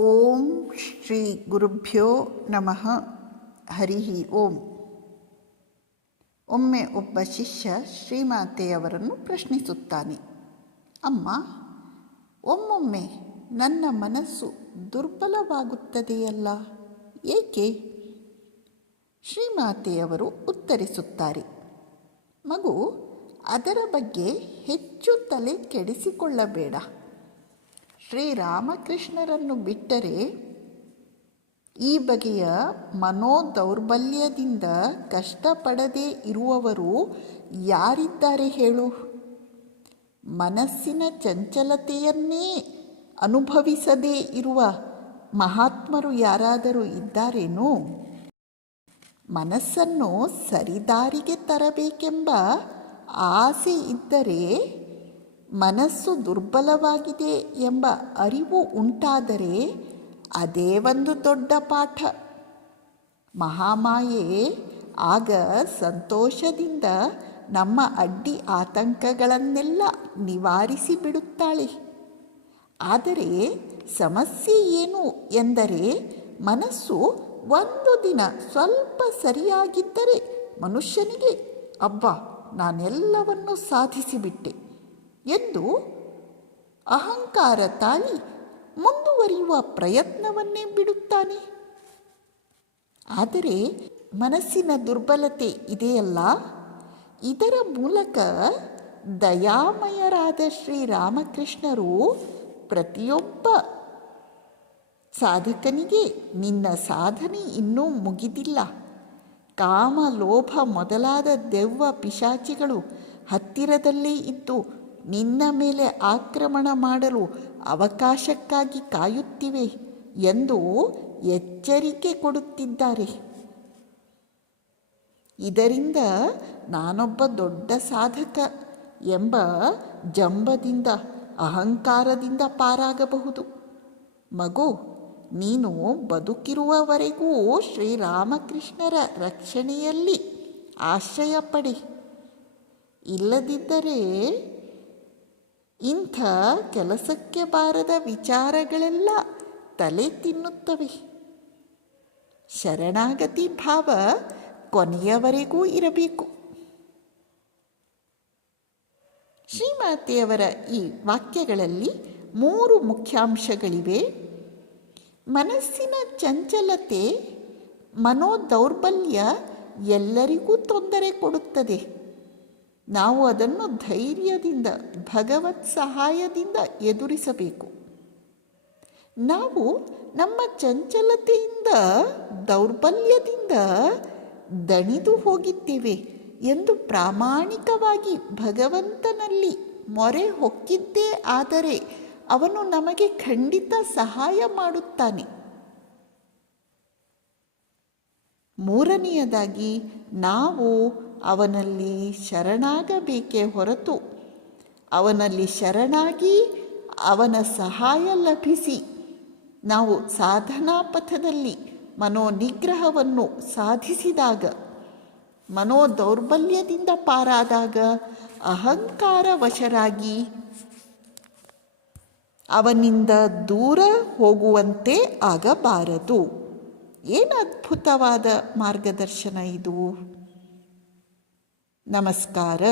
ಓಂ ಶ್ರೀ ಗುರುಭ್ಯೋ ನಮಃ. ಹರಿ ಓಂ. ಒಮ್ಮೆ ಒಬ್ಬ ಶಿಷ್ಯ ಶ್ರೀಮಾತೆಯವರನ್ನು ಪ್ರಶ್ನಿಸುತ್ತಾನೆ, ಅಮ್ಮ, ಒಮ್ಮೊಮ್ಮೆ ನನ್ನ ಮನಸ್ಸು ದುರ್ಬಲವಾಗುತ್ತದೆಯಲ್ಲ, ಏಕೆ? ಶ್ರೀಮಾತೆಯವರು ಉತ್ತರಿಸುತ್ತಾರೆ, ಮಗು, ಅದರ ಬಗ್ಗೆ ಹೆಚ್ಚು ತಲೆ ಕೆಡಿಸಿಕೊಳ್ಳಬೇಡ. ಶ್ರೀರಾಮಕೃಷ್ಣರನ್ನು ಬಿಟ್ಟರೆ ಈ ಬಗೆಯ ಮನೋದೌರ್ಬಲ್ಯದಿಂದ ಕಷ್ಟಪಡದೇ ಇರುವವರು ಯಾರಿದ್ದಾರೆ ಹೇಳು? ಮನಸ್ಸಿನ ಚಂಚಲತೆಯನ್ನೇ ಅನುಭವಿಸದೇ ಇರುವ ಮಹಾತ್ಮರು ಯಾರಾದರೂ ಇದ್ದಾರೇನೋ? ಮನಸ್ಸನ್ನು ಸರಿದಾರಿಗೆ ತರಬೇಕೆಂಬ ಆಸೆ ಇದ್ದರೆ, ಮನಸ್ಸು ದುರ್ಬಲವಾಗಿದೆ ಎಂಬ ಅರಿವು ಉಂಟಾದರೆ ಅದೇ ಒಂದು ದೊಡ್ಡ ಪಾಠ. ಮಹಾಮಾಯೆ ಆಗ ಸಂತೋಷದಿಂದ ನಮ್ಮ ಅಡ್ಡಿ ಆತಂಕಗಳನ್ನೆಲ್ಲ ನಿವಾರಿಸಿ ಬಿಡುತ್ತಾಳೆ. ಆದರೆ ಸಮಸ್ಯೆ ಏನು ಎಂದರೆ, ಮನಸ್ಸು ಒಂದು ದಿನ ಸ್ವಲ್ಪ ಸರಿಯಾಗಿದ್ದರೆ ಮನುಷ್ಯನಿಗೆ ಅಬ್ಬಾ, ನಾನೆಲ್ಲವನ್ನೂ ಸಾಧಿಸಿಬಿಟ್ಟೆ ಎಂದು ಅಹಂಕಾರ ತಾಳಿ ಮುಂದುವರಿಯುವ ಪ್ರಯತ್ನವನ್ನೇ ಬಿಡುತ್ತಾನೆ. ಆದರೆ ಮನಸ್ಸಿನ ದುರ್ಬಲತೆ ಇದೆಯಲ್ಲ, ಇದರ ಮೂಲಕ ದಯಾಮಯರಾದ ಶ್ರೀರಾಮಕೃಷ್ಣರು ಪ್ರತಿಯೊಬ್ಬ ಸಾಧಕನಿಗೆ, ನಿನ್ನ ಸಾಧನೆ ಇನ್ನೂ ಮುಗಿದಿಲ್ಲ, ಕಾಮ ಲೋಭ ಮೊದಲಾದ ದೆವ್ವ ಪಿಶಾಚಿಗಳು ಹತ್ತಿರದಲ್ಲೇ ಇದ್ದು ನಿನ್ನ ಮೇಲೆ ಆಕ್ರಮಣ ಮಾಡಲು ಅವಕಾಶಕ್ಕಾಗಿ ಕಾಯುತ್ತಿವೆ ಎಂದು ಎಚ್ಚರಿಕೆ ಕೊಡುತ್ತಿದ್ದಾರೆ. ಇದರಿಂದ ನಾನೊಬ್ಬ ದೊಡ್ಡ ಸಾಧಕ ಎಂಬ ಜಂಬದಿಂದ, ಅಹಂಕಾರದಿಂದ ಪಾರಾಗಬಹುದು. ಮಗು, ನೀನು ಬದುಕಿರುವವರೆಗೂ ಶ್ರೀರಾಮಕೃಷ್ಣರ ರಕ್ಷಣೆಯಲ್ಲಿ ಆಶ್ರಯ ಪಡೆ. ಇಲ್ಲದಿದ್ದರೆ ಇಂಥ ಕೆಲಸಕ್ಕೆ ಬಾರದ ವಿಚಾರಗಳೆಲ್ಲ ತಲೆ ತಿನ್ನುತ್ತವೆ. ಶರಣಾಗತಿ ಭಾವ ಕೊನೆಯವರೆಗೂ ಇರಬೇಕು. ಶ್ರೀಮಾತೆಯವರ ಈ ವಾಕ್ಯಗಳಲ್ಲಿ 3 ಮುಖ್ಯಾಂಶಗಳಿವೆ. ಮನಸ್ಸಿನ ಚಂಚಲತೆ, ಮನೋದೌರ್ಬಲ್ಯ ಎಲ್ಲರಿಗೂ ತೊಂದರೆ ಕೊಡುತ್ತದೆ. ನಾವು ಅದನ್ನು ಧೈರ್ಯದಿಂದ, ಭಗವತ್ ಸಹಾಯದಿಂದ ಎದುರಿಸಬೇಕು. ನಾವು ನಮ್ಮ ಚಂಚಲತೆಯಿಂದ, ದೌರ್ಬಲ್ಯದಿಂದ ದಣಿದು ಹೋಗಿದ್ದೇವೆ ಎಂದು ಪ್ರಾಮಾಣಿಕವಾಗಿ ಭಗವಂತನಲ್ಲಿ ಮೊರೆ ಹೊಕ್ಕಿದ್ದೇ ಆದರೆ ಅವನು ನಮಗೆ ಖಂಡಿತ ಸಹಾಯ ಮಾಡುತ್ತಾನೆ. 3ನೇಯದಾಗಿ, ನಾವು ಅವನಲ್ಲಿ ಶರಣಾಗಬೇಕೇ ಹೊರತು, ಅವನಲ್ಲಿ ಶರಣಾಗಿ ಅವನ ಸಹಾಯ ಲಭಿಸಿ ನಾವು ಸಾಧನಾ ಪಥದಲ್ಲಿ ಮನೋನಿಗ್ರಹವನ್ನು ಸಾಧಿಸಿದಾಗ, ಮನೋದೌರ್ಬಲ್ಯದಿಂದ ಪಾರಾದಾಗ, ಅಹಂಕಾರ ವಶರಾಗಿ ಅವನಿಂದ ದೂರ ಹೋಗುವಂತೆ ಆಗಬಾರದು. ಏನು ಅದ್ಭುತವಾದ ಮಾರ್ಗದರ್ಶನ ಇದು! ನಮಸ್ಕಾರ.